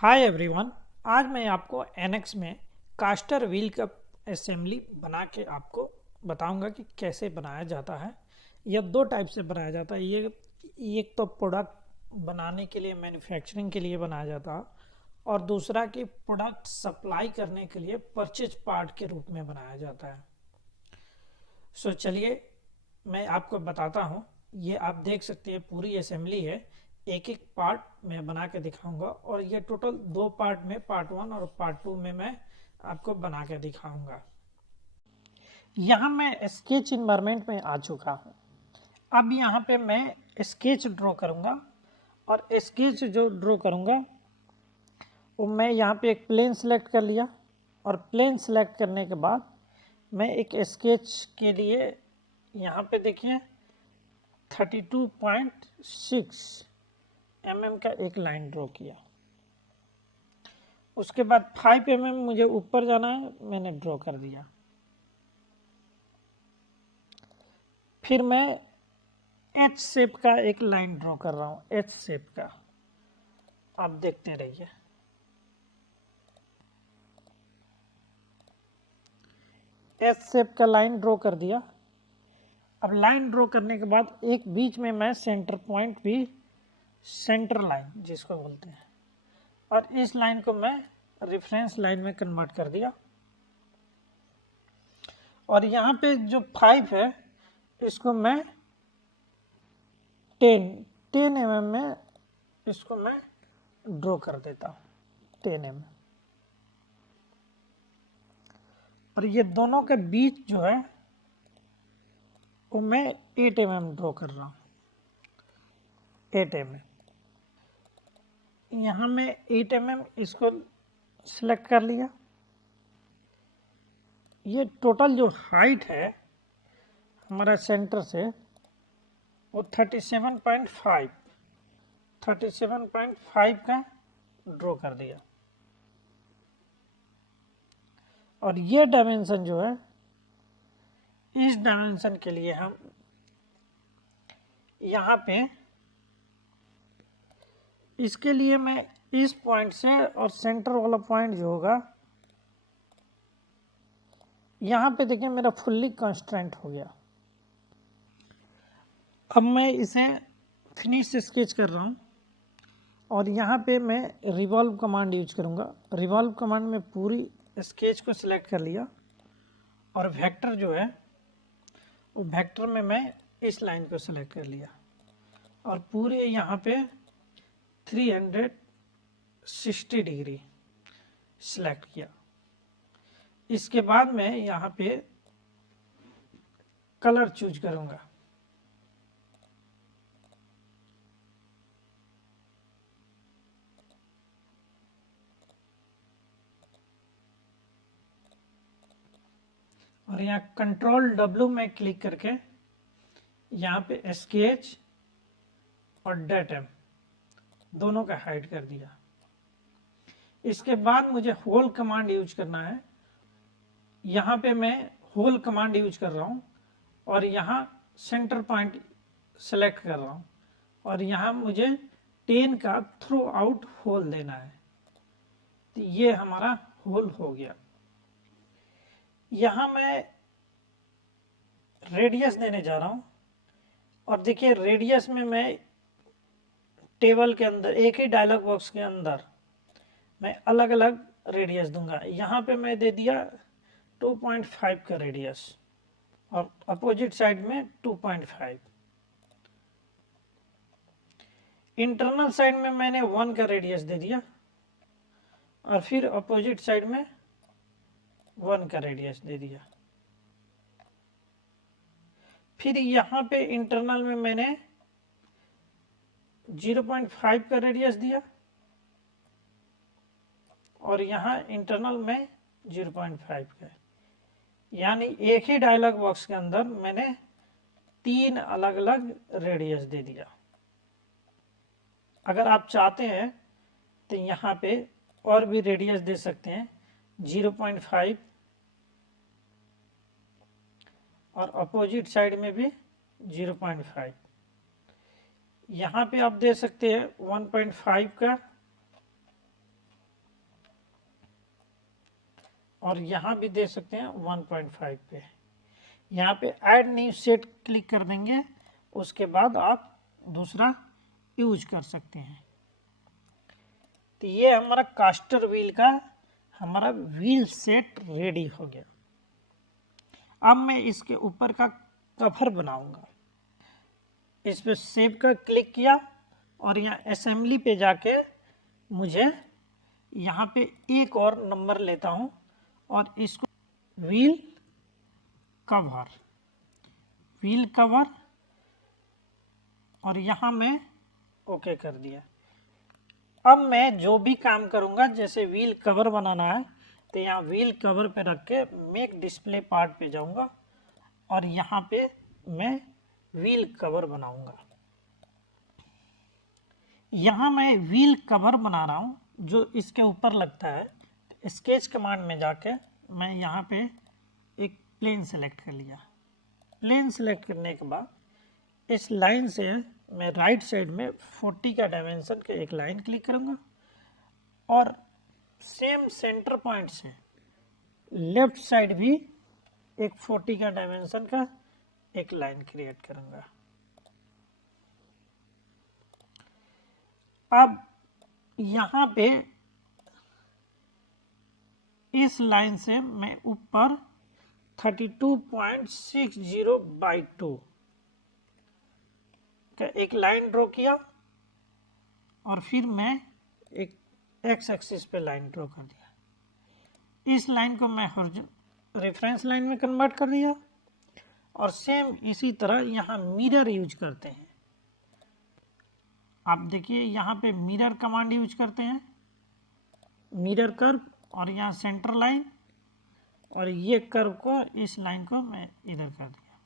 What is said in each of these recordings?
Hi everyone. आज मैं आपको एनएक्स में कास्टर व्हील का असेंबली बना के आपको बताऊंगा कि कैसे बनाया जाता है। यह दो टाइप से बनाया जाता है। ये एक तो प्रोडक्ट बनाने के लिए, मैन्युफैक्चरिंग के लिए बनाया जाता है, और दूसरा कि प्रोडक्ट सप्लाई करने के लिए परचेज पार्ट के रूप में बनाया जाता है। सो चलिए मैं आपको बताता हूँ। ये आप देख सकते हैं पूरी असेंबली है। एक एक पार्ट मैं बना के दिखाऊंगा, और ये टोटल दो पार्ट में, पार्ट 1 और पार्ट 2 में मैं आपको बना के दिखाऊंगा। यहाँ मैं स्केच इन्वायरमेंट में आ चुका हूँ। अब यहाँ पे मैं स्केच ड्रॉ करूँगा, और स्केच जो ड्रॉ करूँगा वो मैं यहाँ पे एक प्लेन सेलेक्ट कर लिया, और प्लेन सेलेक्ट करने के बाद मैं एक स्केच के लिए यहाँ पे देखिए 32.6 mm का एक लाइन ड्रॉ किया। उसके बाद 5 mm मुझे ऊपर जाना है, मैंने ड्रॉ कर दिया। फिर मैं एच शेप का एक लाइन ड्रॉ कर रहा हूँ, एच शेप का। आप देखते रहिए। एच शेप का लाइन ड्रॉ कर दिया। अब लाइन ड्रॉ करने के बाद एक बीच में मैं सेंटर पॉइंट भी, सेंटर लाइन जिसको बोलते हैं, और इस लाइन को मैं रेफरेंस लाइन में कन्वर्ट कर दिया। और यहाँ पे जो 5 है इसको मैं 10 mm में इसको मैं ड्रॉ कर देता हूँ, 10 mm। और ये दोनों के बीच जो है वो मैं 8 mm ड्रॉ कर रहा हूँ, 8 mm। यहाँ मैं 8 mm इसको सिलेक्ट कर लिया। ये टोटल जो हाइट है हमारा सेंटर से वो 37.5 का ड्रॉ कर दिया। और ये डायमेंशन जो है, इस डायमेंशन के लिए हम यहाँ पे, इसके लिए मैं इस पॉइंट से, और सेंटर वाला पॉइंट जो होगा यहाँ पे देखिए मेरा फुल्ली कंस्ट्रेंट हो गया। अब मैं इसे फिनिश स्केच कर रहा हूँ, और यहाँ पे मैं रिवॉल्व कमांड यूज करूँगा। रिवॉल्व कमांड में पूरी स्केच को सिलेक्ट कर लिया, और वेक्टर जो है वो वेक्टर में मैं इस लाइन को सिलेक्ट कर लिया, और पूरे यहाँ पे 360 डिग्री सिलेक्ट किया। इसके बाद मैं यहाँ पे कलर चूज करूँगा। और यहाँ कंट्रोल W में क्लिक करके यहाँ पे स्केच और डेटम दोनों का हाइड कर दिया। इसके बाद मुझे होल कमांड यूज करना है। यहाँ पे मैं होल कमांड यूज कर रहा हूँ, और यहाँ सेंटर पॉइंट सेलेक्ट कर रहा हूँ, और यहाँ मुझे 10 का थ्रू आउट होल देना है। तो ये हमारा होल हो गया। यहाँ मैं रेडियस देने जा रहा हूँ, और देखिए रेडियस में मैं टेबल के अंदर, एक ही डायलॉग बॉक्स के अंदर मैं अलग अलग रेडियस दूंगा। यहाँ पे मैं दे दिया 2.5 का रेडियस, और अपोजिट साइड में 2.5। इंटरनल साइड में मैंने 1 का रेडियस दे दिया, और फिर अपोजिट साइड में 1 का रेडियस दे दिया। फिर यहाँ पे इंटरनल में मैंने 0.5 का रेडियस दिया, और यहाँ इंटरनल में 0.5 का। यानी एक ही डायलॉग बॉक्स के अंदर मैंने 3 अलग अलग रेडियस दे दिया। अगर आप चाहते हैं तो यहाँ पे और भी रेडियस दे सकते हैं, 0.5, और अपोजिट साइड में भी 0.5। यहाँ पे आप दे सकते हैं 1.5 का, और यहाँ भी दे सकते हैं 1.5 पे। यहाँ पे ऐड न्यू सेट क्लिक कर देंगे, उसके बाद आप दूसरा यूज कर सकते हैं। तो ये हमारा कास्टर व्हील का हमारा व्हील सेट रेडी हो गया। अब मैं इसके ऊपर का कवर बनाऊंगा। इस पे सेव का क्लिक किया और यहाँ असेंबली पे जाके मुझे यहाँ पे एक और नंबर लेता हूँ और इसको व्हील कवर और यहाँ मैं ओके कर दिया। अब मैं जो भी काम करूँगा, जैसे व्हील कवर बनाना है तो यहाँ व्हील कवर पे रख के मेक डिस्प्ले पार्ट पे जाऊँगा और यहाँ पे मैं व्हील कवर बनाऊँगा। यहाँ मैं व्हील कवर बना रहा हूँ जो इसके ऊपर लगता है। स्केच कमांड में जाके मैं यहाँ पे एक प्लेन सेलेक्ट कर लिया। प्लेन सेलेक्ट करने के बाद इस लाइन से मैं राइट साइड में 40 का डायमेंशन का एक लाइन क्लिक करूँगा और सेम सेंटर पॉइंट से लेफ्ट साइड भी एक 40 का डायमेंशन का एक लाइन क्रिएट करूँगा। अब यहाँ पे इस लाइन से मैं ऊपर 32.60/2 का एक लाइन ड्रॉ किया और फिर मैं एक एक्स एक्सिस पे लाइन ड्रॉ कर दिया। इस लाइन को मैं रेफरेंस लाइन में कन्वर्ट कर दिया और सेम इसी तरह यहाँ मिरर यूज करते हैं। आप देखिए यहाँ पे मिरर कमांड यूज करते हैं, मिरर कर्व, और यहाँ सेंटर लाइन, और ये कर्व को इस लाइन को मैं इधर कर दिया,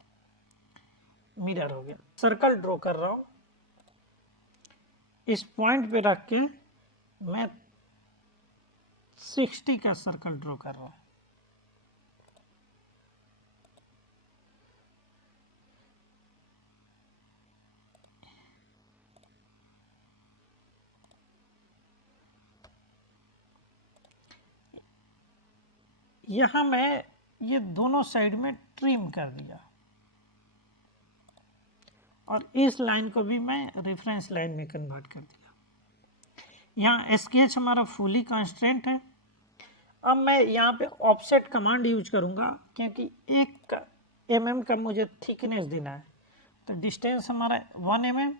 मिरर हो गया। सर्कल ड्रॉ कर रहा हूँ, इस पॉइंट पे रख के मैं 60 का सर्कल ड्रॉ कर रहा हूँ। यहाँ मैं ये दोनों साइड में ट्रिम कर दिया और इस लाइन को भी मैं रेफरेंस लाइन में कन्वर्ट कर दिया। यहाँ स्केच हमारा फुली कॉन्स्टेंट है। अब मैं यहाँ पे ऑफसेट कमांड यूज करूँगा क्योंकि 1 mm का मुझे थिकनेस देना है, तो डिस्टेंस हमारा 1 mm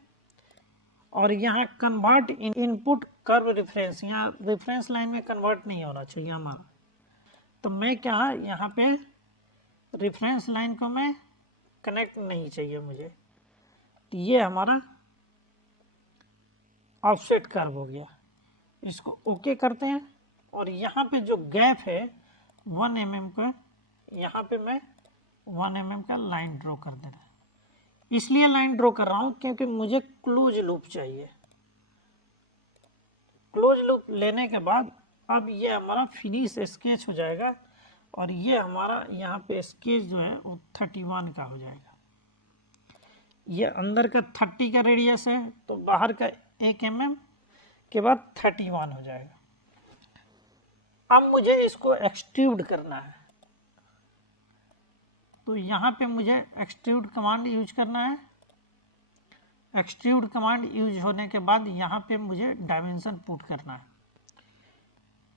और यहाँ कन्वर्ट इनपुट कर्व रेफरेंस, यहाँ रेफरेंस लाइन में कन्वर्ट नहीं होना चाहिए हमारा, तो मैं क्या यहाँ पे रेफरेंस लाइन को मैं कनेक्ट नहीं चाहिए मुझे, तो ये हमारा ऑफसेट कर्व हो गया। इसको ओके करते हैं और यहाँ पे जो गैप है 1 mm का, यहाँ पे मैं 1 mm का लाइन ड्रॉ कर दे रहा हूँ। इसलिए लाइन ड्रॉ कर रहा हूँ क्योंकि मुझे क्लोज लूप चाहिए। क्लोज लूप लेने के बाद अब ये हमारा फिनिश स्केच हो जाएगा और ये हमारा यहाँ पे स्केच जो है वो 31 का हो जाएगा। ये अंदर का 30 का रेडियस है तो बाहर का 1 mm के बाद 31 हो जाएगा। अब मुझे इसको एक्सट्रूड करना है, तो यहाँ पे मुझे एक्सट्रूड कमांड यूज करना है। एक्सट्रूड कमांड यूज होने के बाद यहाँ पे मुझे डायमेंशन पुट करना है।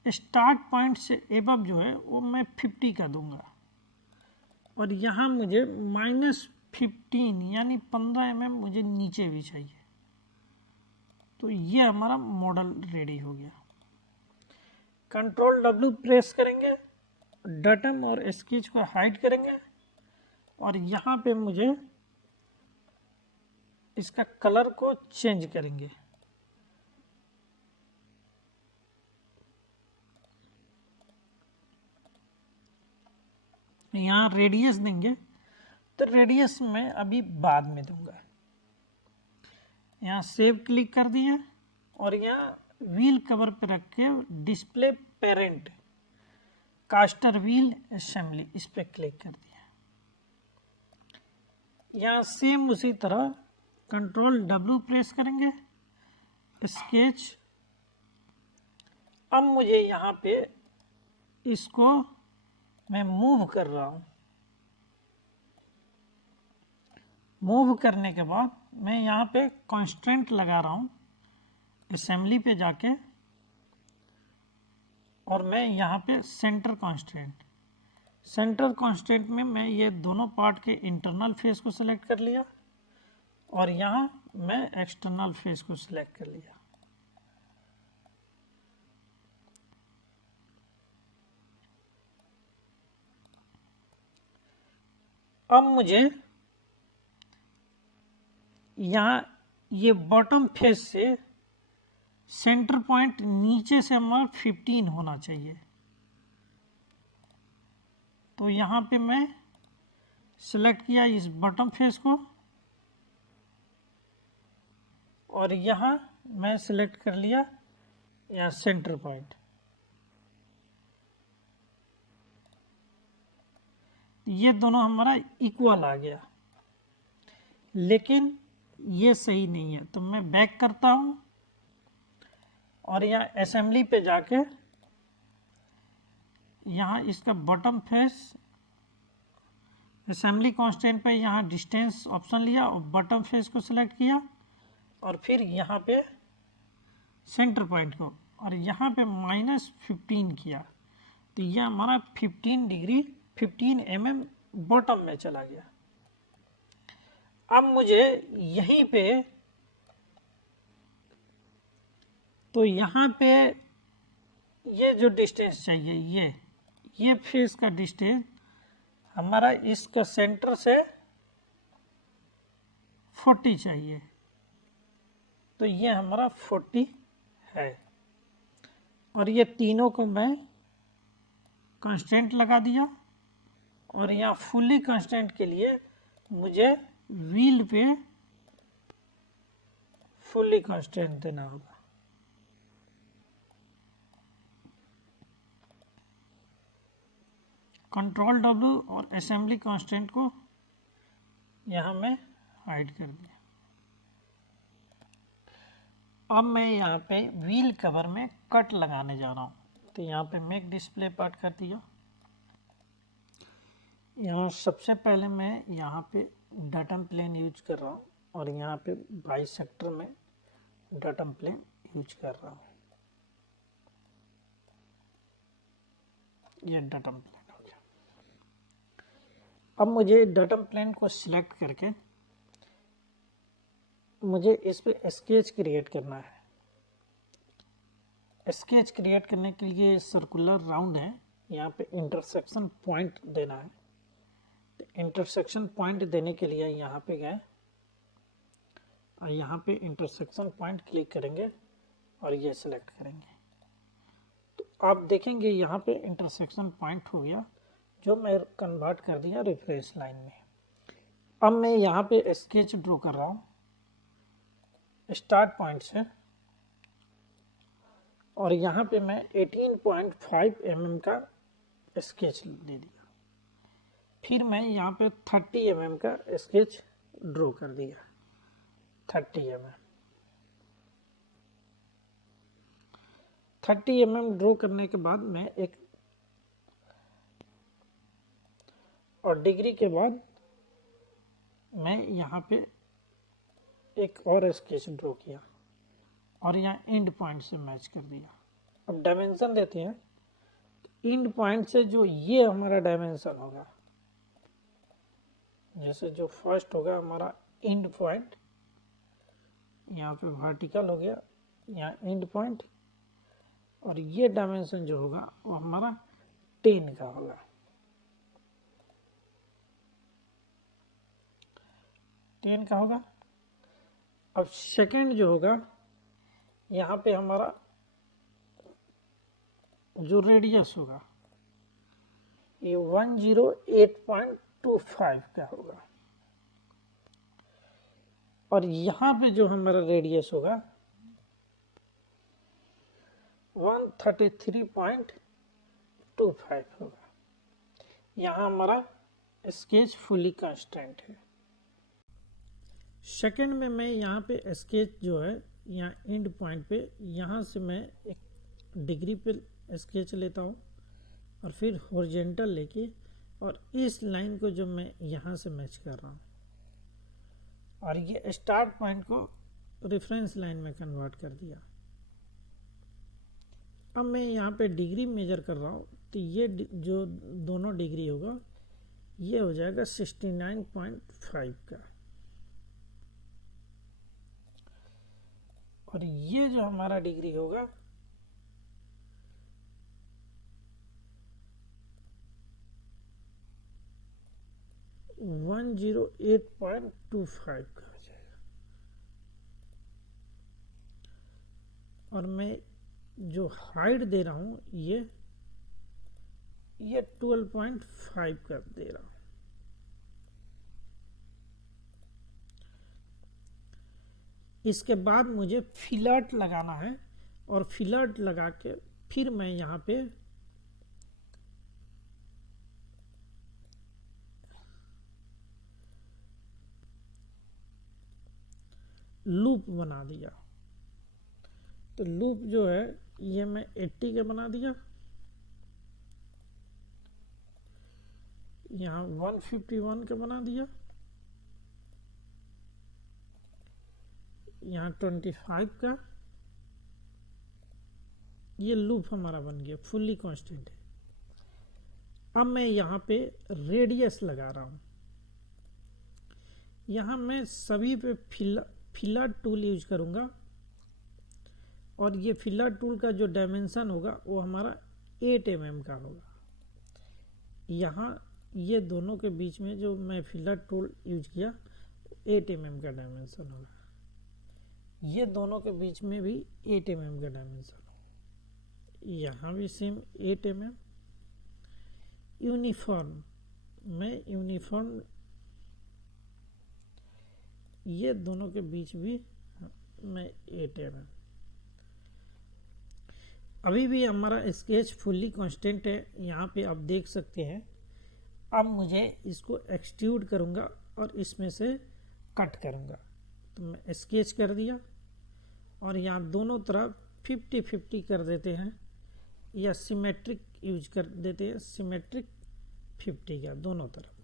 स्टार्ट पॉइंट से एबव जो है वो मैं 50 का दूंगा और यहाँ मुझे -15 यानी 15 mm मुझे नीचे भी चाहिए। तो ये हमारा मॉडल रेडी हो गया। Ctrl+W प्रेस करेंगे, डटम और स्केच को हाइड करेंगे और यहाँ पे मुझे इसका कलर को चेंज करेंगे। यहाँ रेडियस देंगे, तो रेडियस मैं अभी बाद में दूंगा। यहाँ सेव क्लिक कर दिया और यहाँ व्हील कवर पे रख के display parent caster wheel assembly इस पे क्लिक कर दिया। यहाँ सेम उसी तरह Ctrl+W प्रेस करेंगे, स्केच। अब मुझे यहाँ पे इसको मैं मूव कर रहा हूँ। मूव करने के बाद मैं यहाँ पे कांस्टेंट लगा रहा हूँ असेंबली पे जाके, और मैं यहाँ पे सेंटर कांस्टेंट में मैं ये दोनों पार्ट के इंटरनल फेस को सिलेक्ट कर लिया, और यहाँ मैं एक्सटर्नल फेस को सिलेक्ट कर लिया। अब मुझे यहाँ ये बॉटम फेस से सेंटर पॉइंट नीचे से हमारा 15 होना चाहिए। तो यहाँ पे मैं सिलेक्ट किया इस बॉटम फेस को, और यहाँ मैं सिलेक्ट कर लिया यहाँ सेंटर पॉइंट। ये दोनों हमारा इक्वल आ गया, लेकिन ये सही नहीं है। तो मैं बैक करता हूँ और यहाँ असेंबली पे जाके यहाँ इसका बॉटम फेस असेंबली कांस्टेंट पे यहाँ डिस्टेंस ऑप्शन लिया और बॉटम फेस को सिलेक्ट किया, और फिर यहाँ पे सेंटर पॉइंट को, और यहाँ पे -15 किया। तो यह हमारा 15 डिग्री 15 mm बॉटम में चला गया। अब मुझे यहीं पे, तो यहाँ पे ये जो डिस्टेंस चाहिए, ये फेस का डिस्टेंस हमारा इसका सेंटर से 40 चाहिए। तो ये हमारा 40 है, और ये तीनों को मैं कांस्टेंट लगा दिया, और यहाँ फुल्ली कांस्टेंट के लिए मुझे व्हील पे फुल्ली कांस्टेंट देना होगा। कंट्रोल W और असेंबली कांस्टेंट को यहाँ मैं हाइड कर दिया। अब मैं यहाँ पे व्हील कवर में कट लगाने जा रहा हूँ। तो यहाँ पे मेक डिस्प्ले पार्ट कर दिया। यहाँ सबसे पहले मैं यहाँ पे डाटम प्लेन यूज कर रहा हूँ, और यहाँ पे बाइसेक्टर में डाटम प्लेन यूज कर रहा हूँ। ये डाटम प्लेन हो गया। अब मुझे डाटम प्लेन को सिलेक्ट करके मुझे इस पे स्केच क्रिएट करना है। स्केच क्रिएट करने के लिए सर्कुलर राउंड है, यहाँ पे इंटरसेक्शन पॉइंट देना है। तो इंटरसेक्शन पॉइंट देने के लिए यहाँ पे गए, और यहाँ पे इंटरसेक्शन पॉइंट क्लिक करेंगे और ये सिलेक्ट करेंगे। तो आप देखेंगे यहाँ पे इंटरसेक्शन पॉइंट हो गया, जो मैं कन्वर्ट कर दिया रेफरेंस लाइन में। अब मैं यहाँ पे स्केच ड्रॉ कर रहा हूँ स्टार्ट पॉइंट से, और यहाँ पे मैं 18.5 mm का स्केच दे दिया। फिर मैं यहाँ पे 30 mm का स्केच ड्रॉ कर दिया। 30 mm ड्रॉ करने के बाद मैं एक, और डिग्री के बाद मैं यहाँ पे एक और स्केच ड्रॉ किया, और यहाँ एंड पॉइंट से मैच कर दिया। अब डायमेंशन देते हैं। एंड पॉइंट से जो ये हमारा डायमेंशन होगा, जैसे जो फर्स्ट होगा हमारा एंड पॉइंट, यहाँ पे वर्टिकल हो गया, यहाँ एंड पॉइंट, और ये डायमेंशन जो होगा वो हमारा 10 का होगा। 10 का होगा। अब सेकंड जो होगा, यहाँ पे हमारा जो रेडियस होगा ये 108.25 का होगा, और यहाँ पे जो हमारा रेडियस होगा 133.25 होगा। यहाँ हमारा स्केच फुली कांस्टेंट है। सेकंड में मैं यहाँ पे स्केच जो है, यहाँ एंड पॉइंट पे, यहाँ से मैं एक डिग्री पे स्केच लेता हूँ, और फिर हॉरिजेंटल लेके और इस लाइन को जो मैं यहाँ से मैच कर रहा हूँ और ये स्टार्ट पॉइंट को रेफरेंस लाइन में कन्वर्ट कर दिया। अब मैं यहाँ पे डिग्री मेजर कर रहा हूँ तो ये जो दोनों डिग्री होगा ये हो जाएगा 69.5 का, और ये जो हमारा डिग्री होगा 108.25 का हो जाएगा। और मैं जो हाइट दे रहा हूँ ये 12.5 का दे रहा हूँ। इसके बाद मुझे फिलर्ट लगाना है और फिलर्ट लगा के फिर मैं यहाँ पे लूप बना दिया। तो लूप जो है ये मैं 80 का बना दिया, यहाँ 151 का बना दिया, यहाँ 25 का। ये लूप हमारा बन गया, फुल्ली कांस्टेंट है। अब मैं यहाँ पे रेडियस लगा रहा हूँ। यहाँ मैं सभी पे फिलर टूल यूज करूँगा और ये फिलर टूल का जो डायमेंशन होगा वो हमारा 8 mm का होगा। यहाँ ये दोनों के बीच में जो मैं फिलर टूल यूज किया 8 mm का डायमेंशन होगा। ये दोनों के बीच में भी 8 mm का डायमेंशन होगा। यहाँ भी सेम 8 mm। यूनिफॉर्म में यूनिफॉर्म ये दोनों के बीच भी मैं 8 mm। अभी भी हमारा स्केच फुल्ली कांस्टेंट है, यहाँ पे आप देख सकते हैं। अब मुझे इसको एक्सट्रूड करूँगा और इसमें से कट करूँगा। तो मैं स्केच कर दिया और यहाँ दोनों तरफ 50-50 कर देते हैं या सिमेट्रिक यूज कर देते हैं। सिमेट्रिक 50 का दोनों तरफ,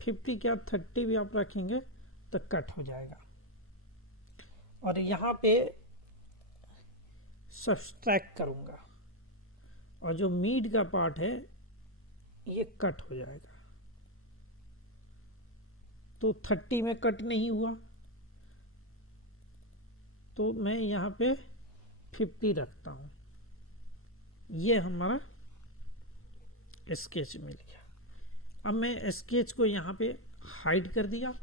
50 क्या 30 भी आप रखेंगे तो कट हो जाएगा। और यहाँ पे सब्सट्रैक्ट करूँगा और जो मीड का पार्ट है ये कट हो जाएगा। तो 30 में कट नहीं हुआ तो मैं यहाँ पे 50 रखता हूँ। ये हमारा स्केच मिल गया। अब मैं स्केच को यहाँ पे हाइड कर दिया।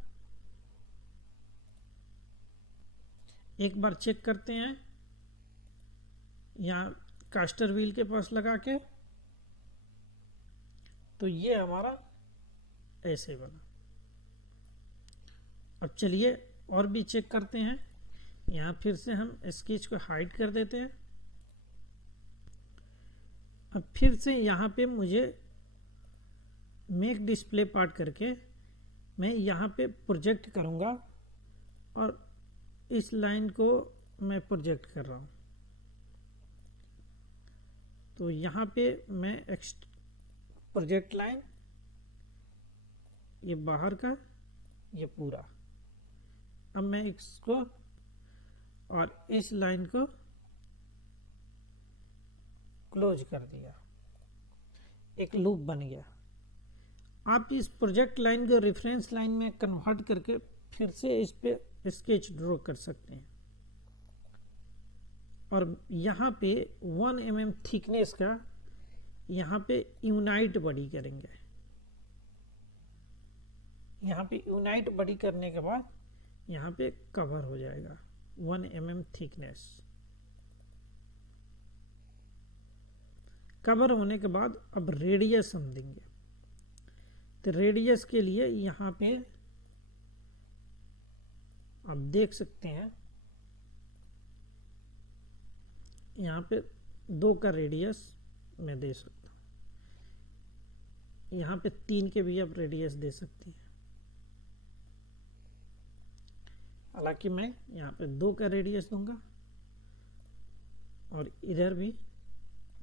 एक बार चेक करते हैं, यहाँ कास्टर व्हील के पास लगा के, तो ये हमारा ऐसे बना। अब चलिए और भी चेक करते हैं। यहाँ फिर से हम स्केच को हाइड कर देते हैं। अब फिर से यहाँ पे मुझे मेक डिस्प्ले पार्ट करके मैं यहाँ पे प्रोजेक्ट करूँगा और इस लाइन को मैं प्रोजेक्ट कर रहा हूँ। तो यहाँ पे मैं प्रोजेक्ट लाइन, ये बाहर का, ये पूरा। अब मैं इसको और इस लाइन को क्लोज कर दिया, एक लूप बन गया। आप इस प्रोजेक्ट लाइन को रेफरेंस लाइन में कन्वर्ट करके फिर से इस पे स्केच ड्रॉ कर सकते हैं। और यहाँ पे 1 mm थिकनेस का यहाँ पे यूनाइट बॉडी करेंगे। यहाँ पे यूनाइट बॉडी करने के बाद यहाँ पे कवर हो जाएगा 1 mm थिकनेस। कवर होने के बाद अब रेडियस हम देंगे। तो रेडियस के लिए यहाँ पे आप देख सकते हैं, यहाँ पे 2 का रेडियस मैं दे सकता हूँ। यहाँ पे 3 के भी आप रेडियस दे सकते हैं। हालांकि मैं यहाँ पे 2 का रेडियस दूंगा और इधर भी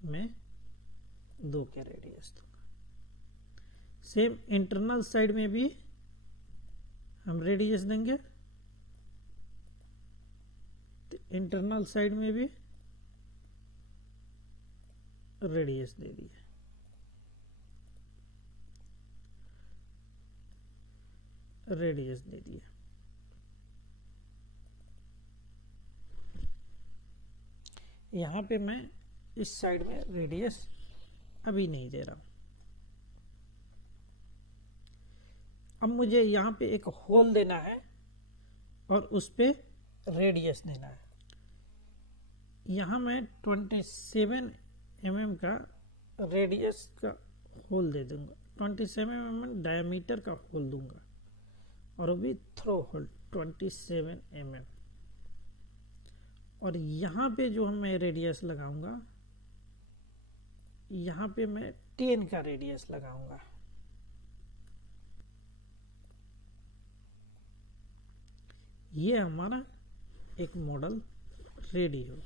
मैं 2 के रेडियस दूंगा। सेम इंटरनल साइड में भी हम रेडियस देंगे, तो इंटरनल साइड में भी रेडियस दे दिए। रेडियस दे दिए। यहाँ पे मैं इस साइड में रेडियस अभी नहीं दे रहा हूं। अब मुझे यहाँ पे एक होल देना है और उस पे रेडियस देना है। यहाँ मैं 27 mm का रेडियस का होल दे दूंगा, 27 mm डायमीटर का होल दूंगा, और वो भी थ्रो होल 27 mm। और यहाँ पे जो मैं रेडियस लगाऊंगा, यहाँ पे मैं 10 का रेडियस लगाऊंगा। ये हमारा एक मॉडल रेडी हो।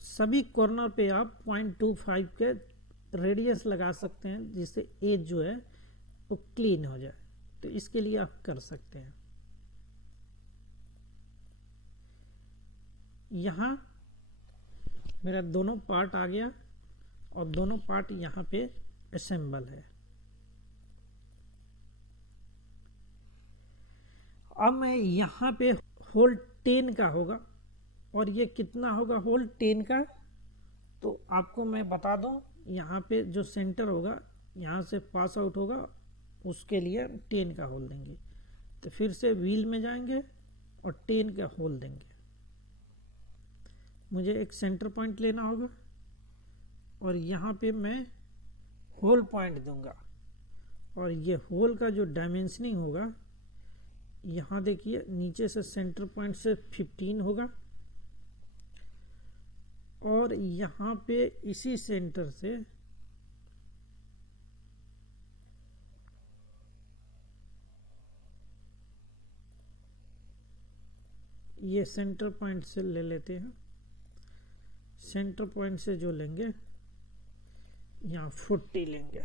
सभी कॉर्नर पे आप 0.25 के रेडियस लगा सकते हैं, जिससे एज जो है वो क्लीन हो जाए। तो इसके लिए आप कर सकते हैं। यहाँ मेरा दोनों पार्ट आ गया और दोनों पार्ट यहाँ पे असेंबल है। अब मैं यहाँ पे होल 10 का होगा, और ये कितना होगा होल 10 का, तो आपको मैं बता दूं, यहाँ पे जो सेंटर होगा यहाँ से पास आउट होगा, उसके लिए 10 का होल देंगे। तो फिर से व्हील में जाएंगे और 10 का होल देंगे। मुझे एक सेंटर पॉइंट लेना होगा और यहाँ पे मैं होल पॉइंट दूंगा, और ये होल का जो डायमेंशनिंग होगा, यहाँ देखिए नीचे से सेंटर पॉइंट से 15 होगा, और यहाँ पे इसी सेंटर से ये सेंटर पॉइंट से ले लेते हैं। सेंटर पॉइंट से जो लेंगे, यहाँ 40 लेंगे,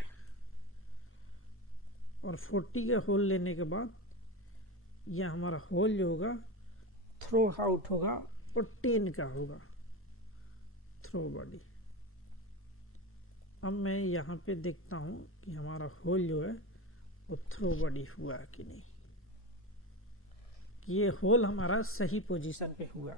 और 40 का होल लेने के बाद यह हमारा होल जो होगा थ्रो आउट होगा और 10 का होगा थ्रो बॉडी। अब मैं यहाँ पे देखता हूँ कि हमारा होल जो है वो थ्रो बॉडी हुआ कि नहीं। ये होल हमारा सही पोजीशन पे हुआ।